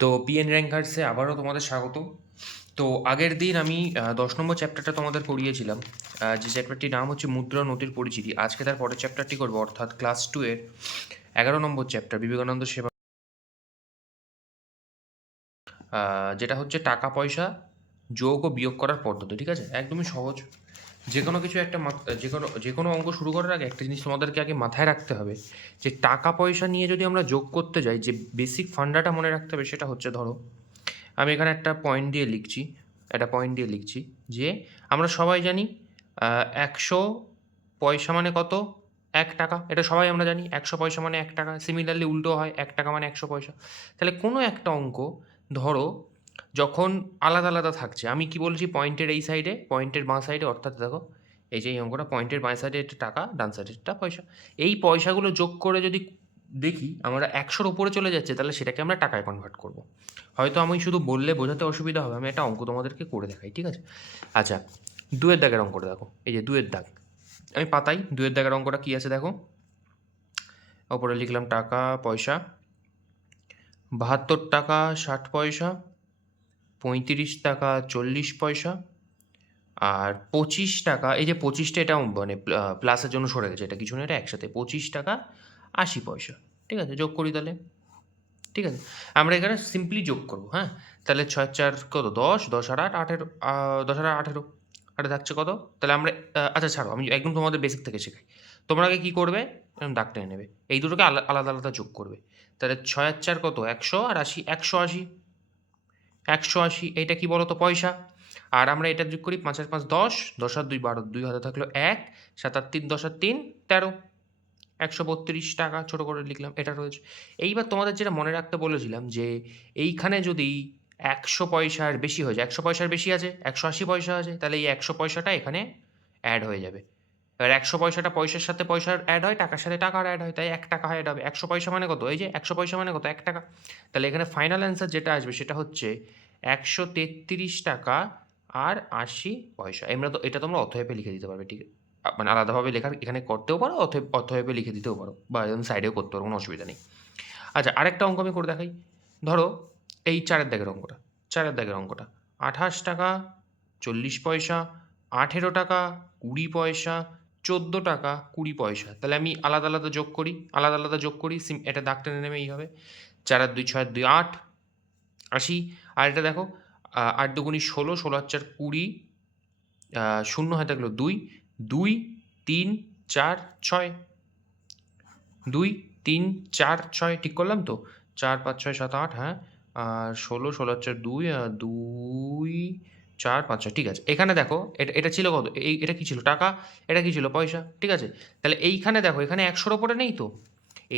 তো পিএন র্যাঙ্কার্সে আবারও তোমাদের স্বাগত। তো আগের দিন আমি 10 নম্বর চ্যাপ্টারটা তোমাদের করিয়েছিলাম, যে চ্যাপ্টারটির নাম হচ্ছে মুদ্রা ও নথির পরিচিতি। আজকে তার পরের চ্যাপ্টারটি করবো, অর্থাৎ ক্লাস 2 এর 11 নম্বর চ্যাপ্টার বিবেকানন্দ সেবা, যেটা হচ্ছে টাকা পয়সা যোগ ও বিয়োগ করার পদ্ধতি। ঠিক আছে, একদমই সহজ। যে কোনো কিছু একটা যে কোনো অঙ্ক শুরু করার আগে একটা জিনিস তোমাদেরকে আগে মাথায় রাখতে হবে, যে টাকা পয়সা নিয়ে যদি আমরা যোগ করতে যাই, যে বেসিক ফান্ডাটা মনে রাখতে হবে সেটা হচ্ছে, ধরো আমি এখানে একটা পয়েন্ট দিয়ে লিখছি যে আমরা সবাই জানি 100 পয়সা মানে কত, 1 টাকা। এটা সবাই আমরা জানি, 100 পয়সা মানে 1 টাকা। সিমিলারলি উল্টো হয়, 1 টাকা মানে 100 পয়সা। তাহলে কোনো একটা অঙ্ক ধরো যখন আলাদা আলাদা থাকছে, আমি কি বলছি, পয়েন্টের এই সাইডে, পয়েন্টের বাঁ সাইডে, অর্থাৎ দেখো এই যে এই অঙ্কটা, পয়েন্টের বাঁ সাইডে এটা টাকা, ডান সাইডে এটা পয়সা। এই পয়সাগুলো যোগ করে যদি দেখি আমরা 100-র উপরে চলে যাচ্ছে, তাহলে সেটাকে আমরা টাকায় কনভার্ট করব। হয়তো আমি শুধু বললে বোঝাতে অসুবিধা হবে, আমি একটা অঙ্ক তোমাদেরকে করে দেখাই, ঠিক আছে? আচ্ছা, 2-এর দাগের অঙ্কটা দেখো, এই যে 2-এর দাগ, আমি পাতাই 2-এর দাগের অঙ্কটা কী আছে দেখো। ওপরে লিখলাম টাকা পয়সা, 72 টাকা 60 পয়সা, 35 টাকা 40 পয়সা, আর 25 টাকা, এই যে 25টা এটা মানে প্লাসের জন্য সরে গেছে, এটা কিছু না, এটা একসাথে 25 টাকা 80 পয়সা। ঠিক আছে, যোগ করি তাহলে। ঠিক আছে, আমরা এখানে সিম্পলি যোগ করবো। হ্যাঁ, তাহলে 6-4 কত, 10, 10 আর 8, 18, 10 আর 18, আরে থাকছে কত? তাহলে আমরা আচ্ছা ছাড়ো, আমি একদম তোমাদের বেসিক থেকে শেখাই। তোমরা আগে কী করবে, দাগ টেনে নেবে, এই দুটোকে আলাদা আলাদা যোগ করবে। তাহলে 6 আর 4 কত, 100, আর 80, 180, 180, এইটা কি বলো তো, পয়সা। আর আমরা এটা যোগ করি, 5 আর 5 10, 10 আর 2 12, 2 হাতে থাকলো 1, 7 আর 3 10 আর 3 13, 132 টাকা ছোটো করে লিখলাম, এটা রয়েছে। এইবার তোমাদের যেটা মনে রাখতে বলেছিলাম, যে এইখানে যদি 100 পয়সার বেশি হয়ে যায়, 100 পয়সার বেশি আছে, 180 পয়সা আছে, তাহলে এই 100 পয়সাটা এখানে অ্যাড হয়ে যাবে। এবার 100 পয়সাটা পয়সার সাথে পয়সার অ্যাড হয়, টাকার সাথে টাকার অ্যাড হয়, তাই 1 টাকা অ্যাড হবে। 100 পয়সা মানে কত, এই যে 100 পয়সা মানে কত, 1 টাকা। তাহলে এখানে ফাইনাল অ্যান্সার যেটা আসবে সেটা হচ্ছে 133 টাকা আর 80 পয়সা। এটা তোমরা অতএবে লিখে দিতে পারবে, ঠিক মানে আলাদাভাবে লেখার এখানে করতেও পারো, অতএবে লিখে দিতেও পারো, বা এরকম সাইডেও করতে পারো, কোনো অসুবিধা নেই। আচ্ছা, আরেকটা অঙ্ক আমি করে দেখাই। ধরো এই 4-এর দাগের অঙ্কটা, 4-এর দাগের অঙ্কটা, 28 টাকা 40 পয়সা, 18 টাকা 20 পয়সা, 14 টাকা 20 পয়সা। তাহলে আমি আলাদা আলাদা যোগ করি, এটা দাগ টেনে নেবে এইভাবে। 4 আর 2 6 আর 2 8, 80। আর এটা দেখো, 8 দুগুণি 16, 16 আর 4 20, শূন্য হয়ে থাকলো 2, 2 3 4 6, 2 3 4 6, ঠিক করলাম তো? 4 5 6 7 8, হ্যাঁ। আর 16, 16 আর 4 2, 2 4 5 6, ঠিক আছে। এখানে দেখো, এটা ছিল কত, এটা কি ছিল, টাকা, এটা কি ছিল, পয়সা। ঠিক আছে, তাহলে এইখানে দেখো, এখানে 100-র ওপরে নেই তো,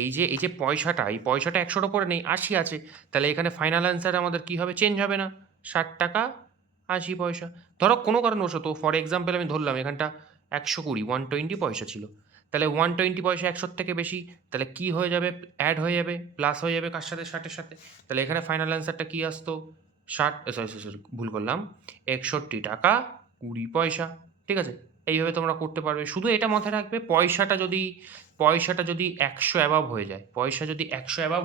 এই যে পয়সাটা, এই পয়সাটা 100-র ওপরে নেই, 80 আছে। তাহলে এখানে ফাইনাল অ্যান্সার আমাদের কি হবে, চেঞ্জ হবে না, 60 টাকা 80 পয়সা। ধরো কোনো কারণবশত, ফর এক্সাম্পল আমি ধরলাম এখানটা 120, 120 পয়সা ছিল, তাহলে 120 পয়সা 100-র থেকে বেশি, তাহলে কি হয়ে যাবে, অ্যাড হয়ে যাবে, প্লাস হয়ে যাবে কার সাথে, 60-এর সাথে। তাহলে এখানে ফাইনাল অ্যান্সারটা কি আসতো, 60, সরি ভুল করলাম, 61 টাকা 20 পয়সা। ঠিক আছে, এইভাবে তোমরা করতে পারবে। শুধু এটা মাথায় রাখবে, পয়সাটা যদি 100 অ্যাবাভ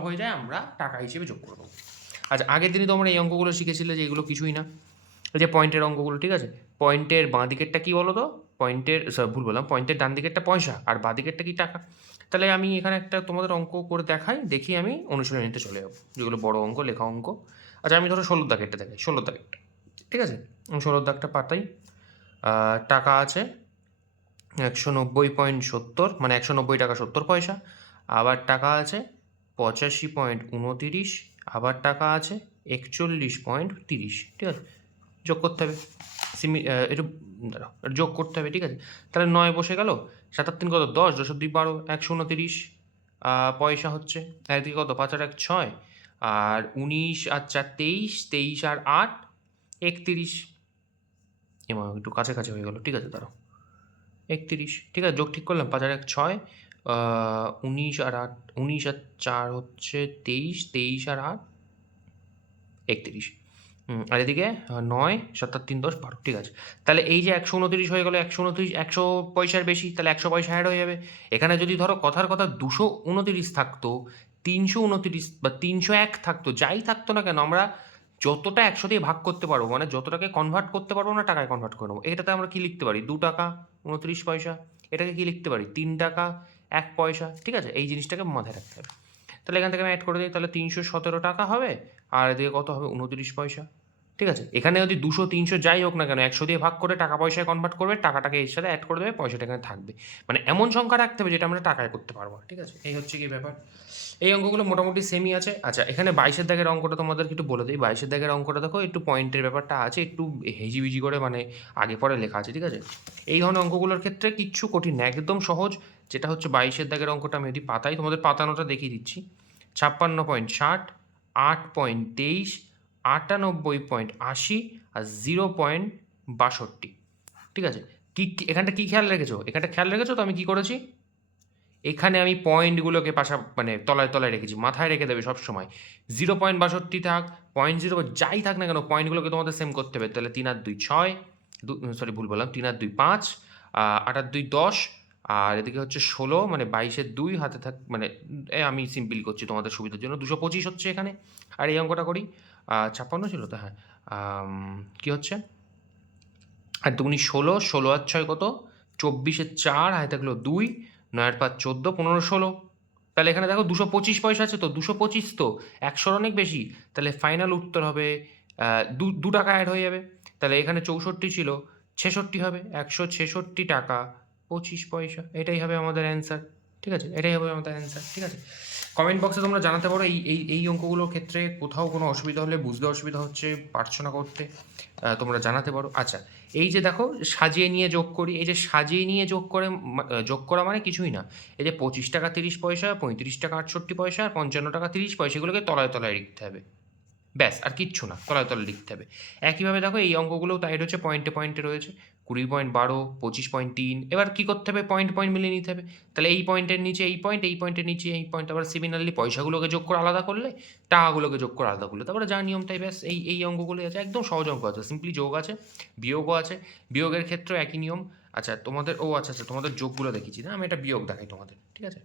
হয়ে যায়, আমরা টাকা হিসেবে যোগ করে দেবো। আচ্ছা, আগের দিনই তোমরা এই অঙ্কগুলো শিখেছিলে, যে এগুলো কিছুই না, এই যে পয়েন্টের অঙ্কগুলো। ঠিক আছে, পয়েন্টের বাঁ দিকেরটা কী বলো তো, ভুল বললাম, পয়েন্টের ডান দিকেরটা পয়সা, আর বাঁ দিকেরটা কি, টাকা। তাহলে আমি এখানে একটা তোমাদের অঙ্ক করে দেখাই, দেখি আমি অনুশীলনীতে চলে যাবো, যেগুলো বড় অঙ্ক, লেখা অঙ্ক। আচ্ছা, আমি ধরো 16 দাগেরটা দেখাই, 16 দাগেরটা। ঠিক আছে, 16 দাগটা পাতাই। টাকা আছে 190.70, মানে 190 টাকা 70 পয়সা। আবার টাকা আছে 85.29, আবার টাকা আছে 41.30। ঠিক আছে, যোগ করতে হবে, একটু দাঁড়াও, যোগ করতে হবে। ঠিক আছে, তাহলে 9 বসে গেল, 7 আর 3 কত, 10, 10 আর 2 12, 129 পয়সা হচ্ছে। একদিকে কত, 5 আর 1 6, আর 19 আর 4 23, 23 আর 8 31। এমন একটু কাছাকাছি হয়ে গেল। ঠিক আছে, দাঁড়াও, 31। ঠিক আছে, যোগ ঠিক করলাম, 5 আর 1 6, 19 আর 8, 19 আর 4 হচ্ছে 23, 23 আর 8 31। আর এদিকে 9 7 3 10 12, ঠিক আছে। তাহলে এই যে 129 হয়ে গেল, 129 100 পয়সার বেশি, তাহলে 100 পয়সা অ্যাড হয়ে যাবে। এখানে যদি ধরো কথার কথা 229 থাকতো, 329 বা 301 থাকতো, যাই থাকতো না কেন, আমরা যতটা 100 দিয়ে ভাগ করতে পারবো, মানে যতটাকে কনভার্ট করতে পারবো আমরা টাকায় কনভার্ট করে নেবো। এটাতে আমরা কি লিখতে পারি? 2 টাকা 29 পয়সা। এটাকে কি লিখতে পারি? 3 টাকা 1 পয়সা, ঠিক আছে? এই জিনিসটাকে মাথায় রাখতে হবে। তাহলে এখান থেকে আমি অ্যাড করে দিই, তাহলে 317 টাকা হবে, আর এদিকে কত হবে? 29 পয়সা, ঠিক আছে? এখানে যদি 200 300 যাই হোক না কেন, 100 দিয়ে ভাগ করে টাকা পয়সায় কনভার্ট করবে, টাকাটাকে এর সাথে অ্যাড করে দেবে, পয়সাটা এখানে থাকবে। মানে এমন সংখ্যা রাখতে হবে যেটা আমরা টাকায় করতে পারবো, ঠিক আছে? এই হচ্ছে কি ব্যাপার। এই অঙ্কগুলো মোটামুটি সেমই আছে। আচ্ছা, এখানে 22-এর দাগের অঙ্কটা তোমাদেরকে একটু বলে দিই। 22-এর দাগের অঙ্কটা দেখো, একটু পয়েন্টের ব্যাপারটা আছে, একটু হেজিবিজি করে মানে আগে পরে লেখা আছে, ঠিক আছে? এই ধরনের অঙ্কগুলোর ক্ষেত্রে কিচ্ছু কঠিন না, একদম সহজ। যেটা হচ্ছে 22-এর দাগের অঙ্কটা আমি যদি পাতাই, তোমাদের পাতানোটা দেখিয়ে দিচ্ছি। 56.60, 8.23, 98.80 আর 0.62, ঠিক আছে? এখানটা কি খেয়াল রেখেছো? এখানটা খেয়াল রেখেছো তো আমি কি করেছি? এখানে আমি পয়েন্টগুলোকে মানে তলায় তলায় রেখেছি, মাথায় রেখে দেবে সবসময়। 0.62 থাক, 0.0 যাই থাক না কেন, পয়েন্টগুলোকে তোমাদের সেম করতে হবে। তাহলে 3 আর 2 6, সরি ভুল বললাম, 3 আর 2 5, 8 আর 2 10, আর এদিকে হচ্ছে 16, মানে 22-এর 2 হাতে থাক, মানে আমি সিম্পল করছি তোমাদের সুবিধার জন্য। 225 হচ্ছে এখানে। আর এই অঙ্কটা করি, 56 ছিল তো, হ্যাঁ। কি হচ্ছে? আর 2 × 16, 16 আর 6 কত? 24-এর 4, হাতে থাকলো 2, 9 আর 5 14, 15 16। তাহলে এখানে দেখো 225 পয়সা আছে তো, 225 তো 100-র অনেক বেশি। তাহলে ফাইনাল উত্তর হবে 2 টাকা অ্যাড হয়ে যাবে। তাহলে এখানে 64 ছিল, 66 হবে, 166 টাকা 25 পয়সা। এটাই হবে আমাদের অ্যান্সার, ঠিক আছে? এটাই হবে আমাদের অ্যান্সার, ঠিক আছে? কমেন্ট বক্সে তোমরা জানাতে পারো এই অঙ্কগুলোর ক্ষেত্রে কোথাও কোনো অসুবিধা হলে, বুঝতে অসুবিধা হচ্ছে, পারছো না করতে, তোমরা জানাতে পারো। আচ্ছা, এই যে দেখো সাজিয়ে নিয়ে যোগ করি, এই যে সাজিয়ে নিয়ে যোগ করে যোগ করা মানে কিছুই না। এই যে 25 টাকা 30 পয়সা, 35 টাকা 68 পয়সা আর 55 টাকা 30 পয়সা, এগুলোকে তলায় তলায় লিখতে হবে। ব্যাস, আর কিচ্ছু না, তলায় তলায় লিখতে হবে। একইভাবে দেখো এই অঙ্কগুলোও তাই রয়েছে, পয়েন্টে পয়েন্টে রয়েছে। 20.12, 25.3। এবার কী করতে হবে? পয়েন্ট পয়েন্ট মিলিয়ে নিতে হবে। তাহলে এই পয়েন্টের নিচে এই পয়েন্ট, এই পয়েন্টের নিচে এই পয়েন্ট, আবার সিমিলারলি পয়সাগুলোকে যোগ করে আলাদা করলে, টাকাগুলোকে যোগ করে আলাদা করলে, তারপরে যা নিয়মটাই, ব্যাস এই অঙ্কগুলোই আছে। একদম সহজ অঙ্ক আছে, সিম্পলি যোগ আছে, বিয়োগও আছে। বিয়োগের ক্ষেত্রেও একই নিয়ম। আচ্ছা তোমাদের, আচ্ছা তোমাদের যোগগুলো দেখিয়েছি না, আমি এটা বিয়োগ দেখাই তোমাদের, ঠিক আছে?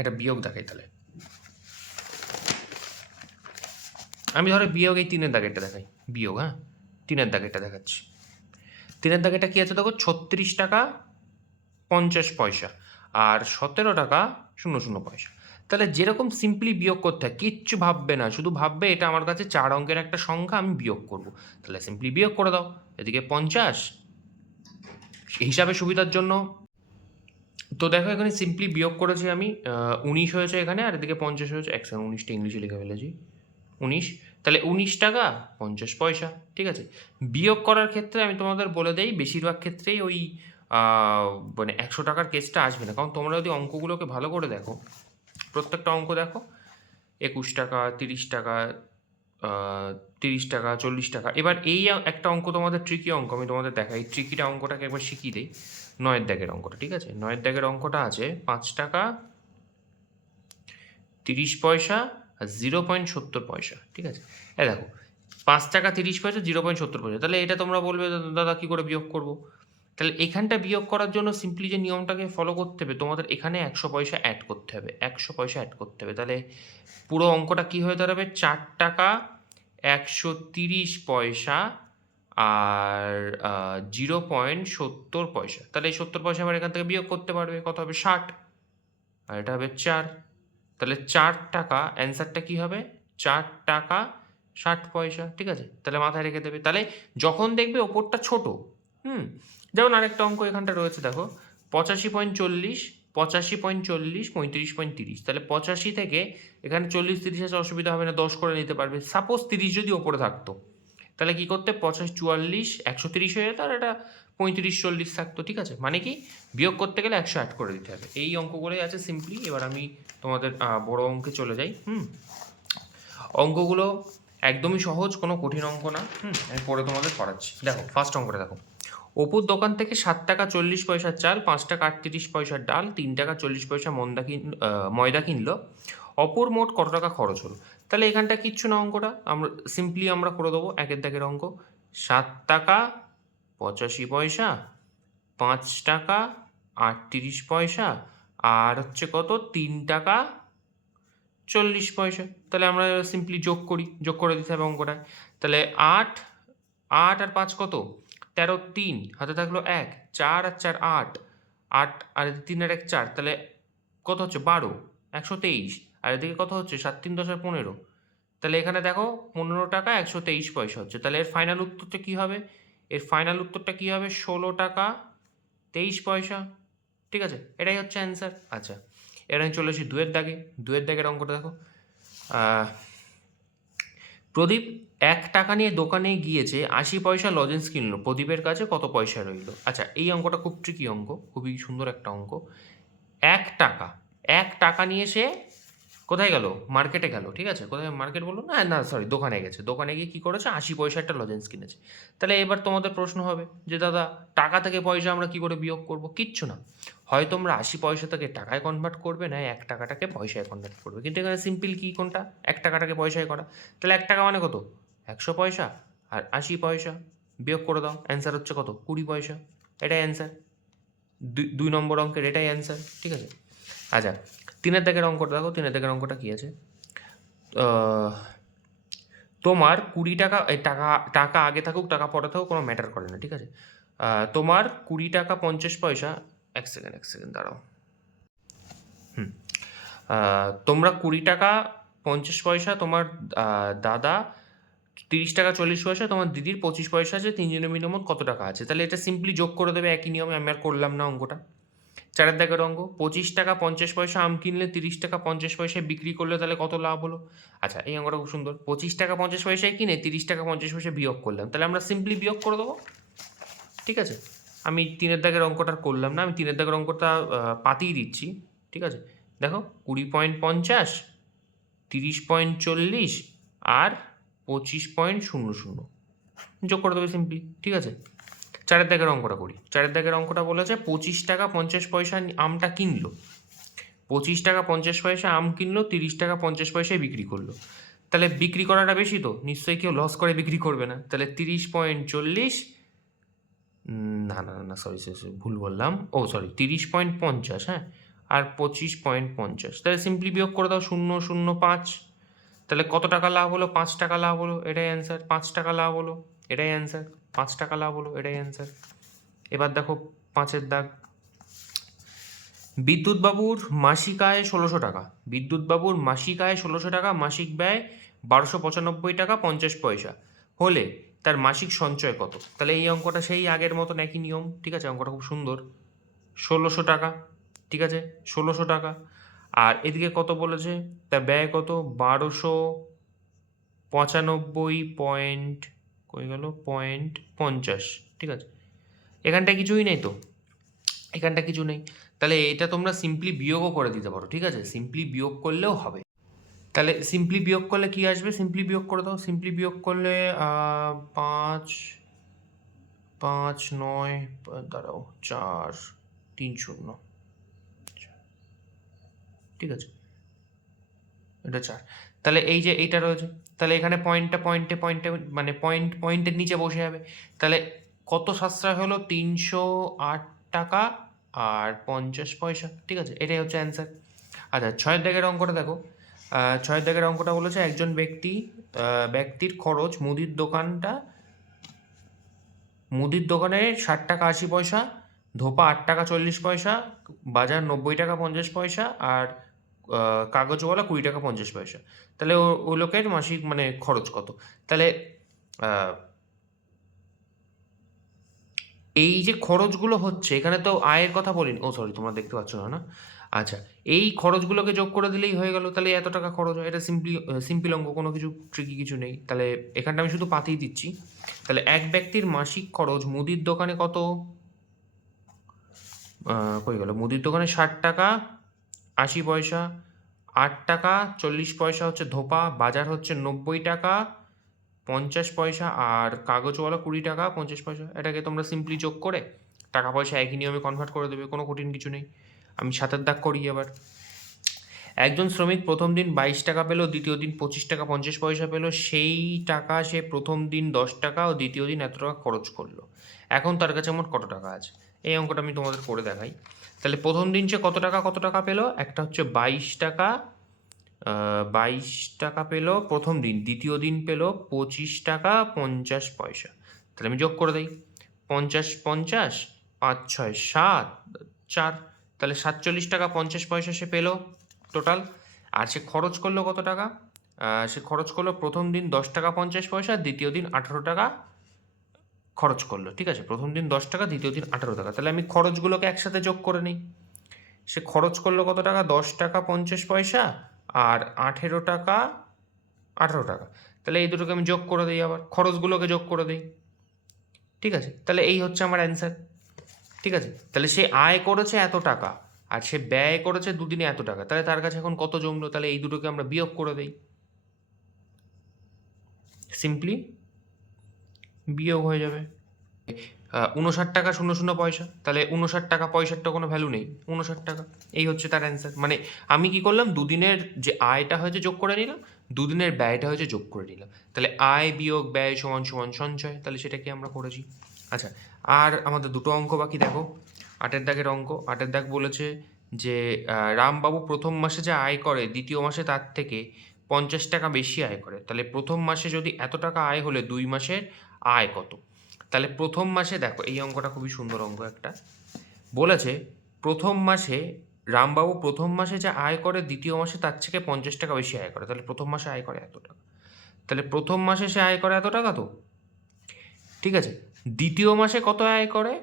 এটা বিয়োগ দেখাই তাহলে। আমি ধরো বিয়োগ এই 3-এর দাগেরটা দেখাই, বিয়োগ, হ্যাঁ 3-এর দাগেরটা দেখাচ্ছি। 3-এর দাগেরটা কী আছে দেখো? 36 টাকা 50 পয়সা আর 17 টাকা 00 পয়সা। তাহলে যেরকম সিম্পলি বিয়োগ করতে হয়, কিচ্ছু ভাববে না, শুধু ভাববে এটা আমার কাছে 4 অঙ্কের একটা সংখ্যা, আমি বিয়োগ করব। তাহলে সিম্পলি বিয়োগ করে দাও। এদিকে 50 হিসাবে সুবিধার জন্য, তো দেখো এখানে সিম্পলি বিয়োগ করেছি আমি, 19 হয়েছে এখানে, আর এদিকে 50 হয়েছে। 19টা ইংলিশে লিখে ফেলেছি, 19। তাহলে 19 টাকা 50 পয়সা, ঠিক আছে? বিয়োগ করার ক্ষেত্রে আমি তোমাদের বলে দেই, বেশিরভাগ ক্ষেত্রেই ওই মানে 100 টাকার কেসটা আসবে না, কারণ তোমরা যদি অঙ্কগুলোকে ভালো করে দেখো, প্রত্যেকটা অঙ্ক দেখো, 21 টাকা 30 টাকা, 30 টাকা 40 টাকা। এবার এই একটা অঙ্ক তোমাদের ট্রিকি অঙ্ক, আমি তোমাদের দেখাই। ট্রিকিটা অঙ্কটাকে একবার শিখিয়ে দিই। 9-এর দাগের অঙ্কটা, ঠিক আছে? 9-এর দাগের অঙ্কটা আছে 5 টাকা 30 পয়সা আর 0.70 পয়সা, ঠিক আছে? দেখো 5 টাকা 30 পয়সা 0.70 পয়সা। তাহলে এটা তোমরা বলবে দাদা কী করে বিয়োগ করবো? তাহলে এখানটা বিয়োগ করার জন্য সিম্পলি যে নিয়মটাকে ফলো করতে হবে, তোমাদের এখানে 100 পয়সা অ্যাড করতে হবে, 100 পয়সা অ্যাড করতে হবে। তাহলে পুরো অঙ্কটা কী হয়ে দাঁড়াবে? 4 টাকা 130 পয়সা আর 0.70 পয়সা। তাহলে এই 70 পয়সা আবার এখান থেকে বিয়োগ করতে পারবে, কত হবে? 60, আর এটা হবে 4। তাহলে 4 টাকা, অ্যান্সারটা কী হবে? 4 টাকা 60 পয়সা, ঠিক আছে? তাহলে মাথায় রেখে দেবে। তাহলে যখন দেখবে ওপরটা ছোট, যেমন আরেকটা অঙ্ক এখানটা রয়েছে দেখো, 85.40, 85.40, 35.30। তাহলে 85 থেকে এখানে 40 30 আছে, অসুবিধা হবে না, 10 করে নিতে পারবে। সাপোজ 30 যদি ওপরে থাকতো, তাহলে কী করতে? 85 44 130 হয়ে যেত, আর এটা 35 40 থাকতো, ঠিক আছে? মানে কি, বিয়োগ করতে গেলে 100 অ্যাড করে দিতে হবে। এই অঙ্কগুলোই আছে সিম্পলি। এবার আমি তোমাদের বড় অঙ্কে চলে যাই। অঙ্কগুলো একদমই সহজ, কোনো কঠিন অঙ্ক না। আমি পরে তোমাদের করাচ্ছি। দেখো ফার্স্ট অঙ্কটা দেখো, অপুর দোকান থেকে 7 টাকা 40 পয়সার চাল, 5 টাকা 38 পয়সার ডাল, 3 টাকা 40 পয়সা ময়দা কিনলো। অপুর মোট কত টাকা খরচ হলো? তাহলে এখানটা কিচ্ছু না, অঙ্কটা আমরা সিম্পলি আমরা করে দেবো একের দাগের অঙ্ক। 7 টাকা 85 পয়সা, 5 টাকা 38 পয়সা, আর হচ্ছে কত 3 টাকা 40 পয়সা। তাহলে আমরা সিম্পলি যোগ করে দিতে হবে অঙ্কটায়। তাহলে 8 8 আর 5 কত 13, 3 হাতে থাকলো 1, 4 আর 4 8, 8 আর 3 আর 1 4, তাহলে কত হচ্ছে 12, 123, আর এদিকে কত হচ্ছে 7 3 10 আর 15। তাহলে এখানে দেখো 15 টাকা 123 পয়সা হচ্ছে। তাহলে এর ফাইনাল উত্তরটা কি হবে? এর ফাইনাল উত্তরটা কি হবে? 16 টাকা 23 পয়সা। ঠিক আছে, এটাই হচ্ছে অ্যান্সার। আচ্ছা, এবার আমি চলে আসি দুয়ের দাগের অঙ্কটা দেখো। প্রদীপ 1 টাকা নিয়ে দোকানে গিয়েছে, 80 পয়সা লজেন্স কিনলো, প্রদীপের কাছে কত পয়সা রইল? আচ্ছা, এই অঙ্কটা খুব ট্রিকি অঙ্ক, খুবই সুন্দর একটা অঙ্ক। 1 টাকা নিয়ে সে কোথায় গেল? মার্কেটে গেল। ঠিক আছে, কোথায় মার্কেট বললো না, না সরি, দোকানে গেছে। দোকানে গিয়ে কী করেছে? 80 পয়সা একটা লজেন্স কিনেছে। তাহলে এবার তোমাদের প্রশ্ন হবে যে দাদা টাকা থেকে পয়সা আমরা কি করে বিয়োগ করব? কিচ্ছু না, হয় তোমরা 80 পয়সা থেকে টাকায় কনভার্ট করবে, না 1 টাকাটাকে পয়সায় কনভার্ট করবে। কিন্তু এখানে সিম্পল কি কোনটা? 1 টাকাটাকে পয়সায় করা। তাহলে 1 টাকা মানে কত? 100 পয়সা, আর 80 পয়সা বিয়োগ করে দাও, অ্যান্সার হচ্ছে কত? 20 পয়সা। এটাই অ্যান্সার, 2 নম্বর অঙ্কের এটাই অ্যান্সার। ঠিক আছে, আচ্ছা তিনের দাগের অঙ্কটা দেখো। তিনের দাগের অঙ্কটা কী আছে? তোমার 20 টাকা, এই টাকা আগে থাকুক টাকা পরে থাকুক কোনো ম্যাটার করে না। ঠিক আছে, তোমার 20 টাকা 50 পয়সা, এক সেকেন্ড দাঁড়াও। তোমরা 20 টাকা 50 পয়সা, তোমার দাদা 30 টাকা 40 পয়সা, তোমার দিদির 25 পয়সা আছে, তিনজনের মিনিমাম কত টাকা আছে? তাহলে এটা সিম্পলি যোগ করে দেবে একই নিয়মে, আমি আর করলাম না অঙ্কটা। 4 দাগের অঙ্ক, 25 টাকা 50 পয়সা আম কিনলে 30 টাকা 50 পয়সায় বিক্রি করলে তাহলে কত লাভ হলো? আচ্ছা, এই অঙ্কটা খুব সুন্দর। 25 টাকা 50 পয়সায় কিনে 30 টাকা 50 পয়সা বিয়োগ করলাম, তাহলে আমরা সিম্পলি বিয়োগ করে দেবো। ঠিক আছে, আমি 3 দাগের অঙ্কটা করলাম না, আমি 3 দাগের অঙ্কটা পাতিয়ে দিচ্ছি। ঠিক আছে, দেখো 20.50, 30.40 আর 25.00 যোগ করে দেবে সিম্পলি। ঠিক আছে, 4 দাগের অঙ্কটা করি। 4 দাগের অঙ্কটা বলেছে 25 টাকা 50 পয়সা আমটা কিনলো, 25 টাকা 50 পয়সা আম কিনলো, 30 টাকা 50 পয়সায় বিক্রি করলো। তাহলে বিক্রি করাটা বেশি তো, নিশ্চয়ই কেউ লস করে বিক্রি করবে না। তাহলে 30.40, না সরি ভুল বললাম, সরি 30.50, হ্যাঁ, আর 25.50। তাহলে সিম্পলি বিয়োগ করে দাও, 0.05। তাহলে কত টাকা লাভ হলো? 5 টাকা লাভ হলো, এটাই অ্যান্সার। 5 টাকা লাভ হলো, এটাই অ্যান্সার। 5 টাকা লাভ হলো, এটাই অ্যান্সার। এবার দেখো 5 দাগ। বিদ্যুৎবাবুর মাসিক আয় 1600 টাকা, বিদ্যুৎবাবুর মাসিক আয় 1600 টাকা, মাসিক ব্যয় 1295 টাকা 50 পয়সা হলে তার মাসিক সঞ্চয় কত? তাহলে এই অঙ্কটা সেই আগের মতন একই নিয়ম। ঠিক আছে, অঙ্কটা খুব সুন্দর। 1600 টাকা, ঠিক আছে, 1600 টাকা। আর এদিকে কত বলেছে? তার ব্যয় কত? 1295 পয়েন্ট, কই গেল, পয়েন্ট 50। ঠিক আছে, এখানটা কিছুই নেই তো, এখানটা কিছু নেই। তাহলে এটা তোমরা সিম্পলি বিয়োগও করে দিতে পারো। ঠিক আছে, সিম্পলি বিয়োগ করলেও হবে। তাহলে সিম্পলি বিয়োগ করলে কি আসবে? সিম্পলি বিয়োগ করে দাও। সিম্পলি বিয়োগ করলে 5 5 9, দাঁড়াও, 4 3 0। ঠিক আছে, এটা 4। তাহলে এই যে এইটা রয়েছে, তাহলে এখানে পয়েন্টে মানে পয়েন্টের নিচে বসে যাবে। তাহলে কত সাশ্রয় হলো? 308 টাকা আর 50 পয়সা। ঠিক আছে, এটাই হচ্ছে অ্যান্সার। আচ্ছা, 6 দাগের অঙ্কটা দেখো। 6 দাগের অঙ্কটা বলেছে একজন ব্যক্তির খরচ মুদির দোকানে 60 টাকা 80 পয়সা, ধোপা 8 টাকা 40 পয়সা, বাজার 90 টাকা 50 পয়সা, আর কাগজওয়ালা 20 টাকা 50 পয়সা। তাহলে ওই লোকের মাসিক মানে খরচ কত? তাহলে এই যে খরচগুলো হচ্ছে, এখানে তো আয়ের কথা বলিনি, সরি তোমরা দেখতে পাচ্ছ না, না? আচ্ছা, এই খরচগুলোকে যোগ করে দিলেই হয়ে গেল। তাহলে এত টাকা খরচ হয়, এটা সিম্পল অঙ্ক, কোনো কিছু ট্রিকি কিছু নেই। তাহলে এখানটা আমি শুধু পাতিয়ে দিচ্ছি। তাহলে এক ব্যক্তির মাসিক খরচ মুদির দোকানে কত? কই গেল, মুদির দোকানে 60 টাকা 80 পয়সা, 8 টাকা 40 পয়সা হচ্ছে ধোপা, বাজার হচ্ছে 90 টাকা 50 পয়সা, আর কাগজওয়ালা 20 টাকা 50 পয়সা। এটাকে তোমরা সিম্পলি যোগ করে টাকা পয়সা একই নিয়মে কনভার্ট করে দেবে, কোনো কঠিন কিছু নেই। আমি 7 দাগ করি এবার। একজন শ্রমিক প্রথম দিন 22 টাকা পেল, দ্বিতীয় দিন 25 টাকা 50 পয়সা পেল। সেই টাকা সে প্রথম দিন 10 টাকা ও দ্বিতীয় দিন এত টাকা খরচ করলো। এখন তার কাছে মোট কত টাকা আছে? এই অঙ্কটা আমি তোমাদের করে দেখাই। তাহলে প্রথম দিন সে কত টাকা পেলো? একটা হচ্ছে 22 টাকা, 22 টাকা পেলো প্রথম দিন, দ্বিতীয় দিন পেলো 25 টাকা 50 পয়সা। তাহলে আমি যোগ করে দিই, 50 50, 5 6 7 4, তাহলে 47 টাকা 50 পয়সা সে পেলো টোটাল। আর সে খরচ করলো কত টাকা? সে খরচ করলো প্রথম দিন 10 টাকা 50 পয়সা, দ্বিতীয় দিন 18 টাকা খরচ করলো। ঠিক আছে, প্রথম দিন 10 টাকা, দ্বিতীয় দিন 18 টাকা। তাহলে আমি খরচগুলোকে একসাথে যোগ করে নিই। সে খরচ করলো কত টাকা? 10 টাকা 50 পয়সা আর 18 টাকা 18 টাকা। তাহলে এই দুটোকে আমি যোগ করে দিই, আবার খরচগুলোকে যোগ করে দিই। ঠিক আছে, তাহলে এই হচ্ছে আমার অ্যান্সার। ঠিক আছে, তাহলে সে আয় করেছে এত টাকা আর সে ব্যয় করেছে দুদিনে এত টাকা। তাহলে তার কাছে এখন কত জমলো? তাহলে এই দুটোকে আমরা বিয়োগ করে দিই, সিম্পলি বিয়োগ হয়ে যাবে। 59 টাকা 00 পয়সা। তাহলে 59 টাকা পয়সার তো কোনো ভ্যালু নেই, 59 টাকা। এই হচ্ছে তার অ্যান্সার। মানে আমি কি করলাম? দুদিনের যে আয়টা হয়েছে যোগ করে নিলাম, দুদিনের ব্যয়টা হয়েছে যোগ করে নিলাম। তাহলে আয় বিয়োগ ব্যয় সমান সমান সঞ্চয়। তাহলে সেটাকে আমরা করেছি। আচ্ছা, আর আমাদের দুটো অঙ্ক বাকি। দেখো 8-এর দাগের অঙ্ক। 8-এর দাগ বলেছে যে রামবাবু প্রথম মাসে যা আয় করে দ্বিতীয় মাসে তার থেকে 50 টাকা বেশি আয় করে। তাহলে প্রথম মাসে যদি এত টাকা আয় হলে 2 মাসের আয় কত? তাহলে প্রথম মাসে দেখো, এই অঙ্কটা খুবই সুন্দর অঙ্ক একটা। বলেছে প্রথম মাসে রামবাবু প্রথম মাসে যা আয় করে দ্বিতীয় মাসে তার থেকে 50 টাকা বেশি আয় করে। তাহলে প্রথম মাসে আয় করে এত টাকা। তাহলে প্রথম মাসে সে আয় করে এত টাকা তো, ঠিক আছে। দ্বিতীয় মাসে কত আয় করে?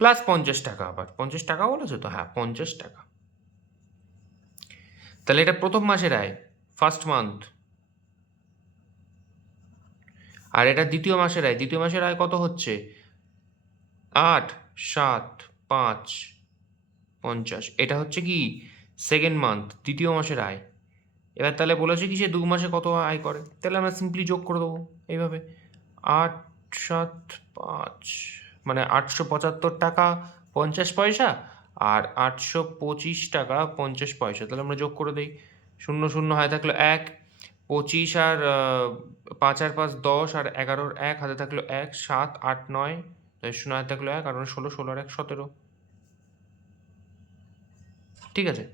প্লাস 50 টাকা। আবার 50 টাকা বলেছে তো, হ্যাঁ 50 টাকা। তাহলে এটা প্রথম মাসের আয়, ফার্স্ট মান্থ। আর এটা দ্বিতীয় মাসের আয়। দ্বিতীয় মাসের আয় কত হচ্ছে? 8 7 5 50। এটা হচ্ছে কি সেকেন্ড মান্থ, দ্বিতীয় মাসের আয়। এবার তাহলে বলেছে কি সে 2 মাসে কত আয় করে। তাহলে আমরা সিম্পলি যোগ করে দেবো এইভাবে, 8 7 5 মানে 875 টাকা 50 পয়সা আর 825 টাকা 50 পয়সা। তাহলে আমরা যোগ করে দিই, 0 0 হাতে থাকলো 1, 25 আর 5 আর 5 10 আর 11 1 হাতে থাকলো 1, 7 8 9 0 হাতে থাকলো 1 আর 16 16 আর 1 17। ঠিক আছে,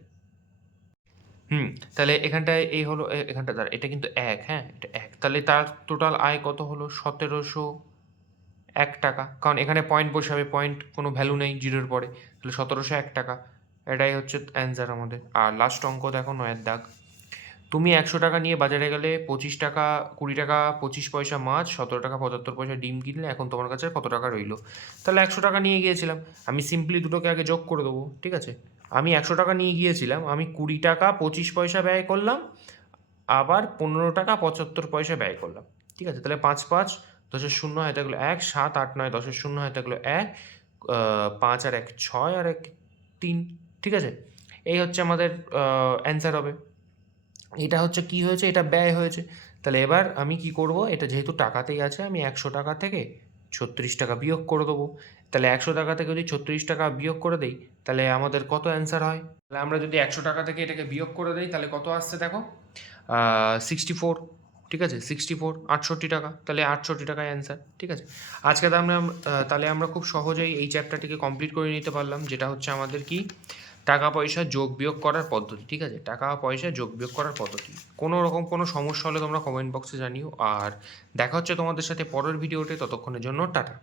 তাহলে এখানটায় এই হলো, এখানটা দাঁড়া, এটা কিন্তু 1, হ্যাঁ এটা 1। তাহলে তার টোটাল আয় কত হলো? 1701 টাকা। কারণ এখানে পয়েন্ট বসাবে, পয়েন্ট কোনো ভ্যালু নেই জিরোর পরে। তাহলে 1701 টাকা, এটাই হচ্ছে অ্যান্সার আমাদের। আর লাস্ট অঙ্ক দেখো 9-এর দাগ। তুমি 100 টাকা নিয়ে বাজারে গেলে 25 টাকা 20 টাকা 25 পয়সা মাছ, 17 টাকা 75 পয়সা ডিম কিনলে। এখন তোমার কাছে কত টাকা রইলো? তাহলে 100 টাকা নিয়ে গিয়েছিলাম, আমি সিম্পলি দুটোকে আগে যোগ করে দেবো। ঠিক আছে, আমি 100 টাকা নিয়ে গিয়েছিলাম, আমি 20 টাকা 25 পয়সা ব্যয় করলাম, আবার 15 টাকা 75 পয়সা ব্যয় করলাম। ঠিক আছে, তাহলে 5 5 10 0 হাতে গেলো 1, 7 8 9 10 0 হাতে গেলো 1, 5 আর 1 6 আর 1 3। ঠিক আছে, এই হচ্ছে আমাদের অ্যান্সার হবে। এটা হচ্ছে কি হয়েছে? এটা ব্যয় হয়েছে। তাহলে এবার আমি কি করব? এটা যেহেতু টাকাতেই আছে, আমি 100 টাকা থেকে 36 টাকা বিয়োগ করে দেবো। তাহলে 100 টাকা থেকে যদি 36 টাকা বিয়োগ করে দেই, তাহলে আমাদের কত অ্যান্সার হয়? তাহলে আমরা যদি 100 টাকা থেকে এটাকে বিয়োগ করে দিই, তাহলে কত আসছে দেখো, 64। ঠিক আছে, 64 68 টাকা। তাহলে 68 টাকায় অ্যান্সার। ঠিক আছে, আজকে তাহলে আমরা খুব সহজেই এই চ্যাপ্টারটিকে কমপ্লিট করে নিতে পারলাম, যেটা হচ্ছে আমাদের কি টাকা পয়সা যোগ বিয়োগ করার পদ্ধতি। ঠিক আছে, টাকা পয়সা যোগ বিয়োগ করার পদ্ধতি। কোনো রকম কোনো সমস্যা হলে তোমরা কমেন্ট বক্সে জানিও। আর দেখা হচ্ছে তোমাদের সাথে পরের ভিডিওতে। ততক্ষণের জন্য টাটা।